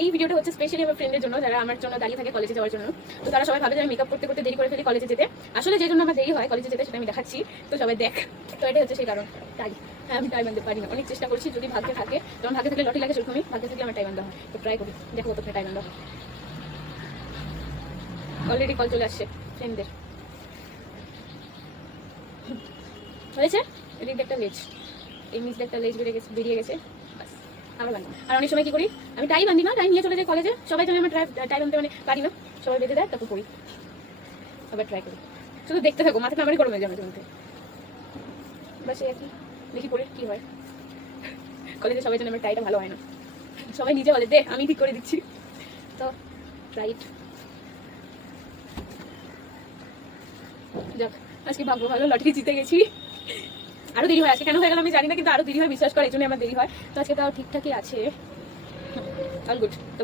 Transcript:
এই ভিডিওটা হচ্ছে স্পেশালি আমার ফ্রেন্ডের জন্য, যারা আমার জন্য দাঁড়িয়ে থাকে কলেজে যাওয়ার জন্য। তো তারা সবাই ভাবে যে আমি মেকআপ করতে করতে দেরি করে ফেলি কলেজে যেতে। আসলে যে জন্য আমার দেরি হয় কলেজে যেতে সেটা আমি দেখাচ্ছি, তো সবাই দেখ। তো এটা হচ্ছে সেই কারণ, টাই। হ্যাঁ, আমি টাই বাঁধতে পারি না, অনেক চেষ্টা করছি, যদি ভাগ্যে থাকে, যেমন ভাগ্যে থাকলে লটি লাগে সেরকমই ভাগ্যে থাকলে আমার টাই বাঁধা হয়। তো ট্রাই করি, দেখো কতটা টাই বাঁধা হয়। অলরেডি কল চলে আসছে ফ্রেন্ডদের। হয়েছে এদিক দিয়ে একটা লেজ, এই নিচ দিয়ে একটা লেজ বেরিয়ে গেছে, বাস আবার বাঁধি। আর অনেক সময় কি করি, আমি টাই বাঁধি না, টাই নিয়ে চলে যাই কলেজে, সবাই জানে আমার টাই বাঁধতে মানে পারি না, সবাই বেঁধে দেয়, তারপর পড়ি। আবার ট্রাই করি, শুধু দেখতে থাকো, মাথাটা আমারই গরম হয়ে যাবে মধ্যে। বাস এই আর কি, দেখি পরে কি হয়। কলেজে সবাই জানে আমার টাইটা ভালো হয় না, সবাই নিজে বলে দে আমি ঠিক করে দিচ্ছি। তো রাইট, যাক আজকে ভাগ্য ভালো, লটারি জিতে গেছি। আরো দেরি হয় আজকে, কেন হয়ে গেল আমি জানি না, কিন্তু আরো দেরি হয়, বিশ্বাস করে, এই জন্য আমার দেরি হয়। তো আজকে তাও ঠিকঠাকই আছে, অল গুড। তো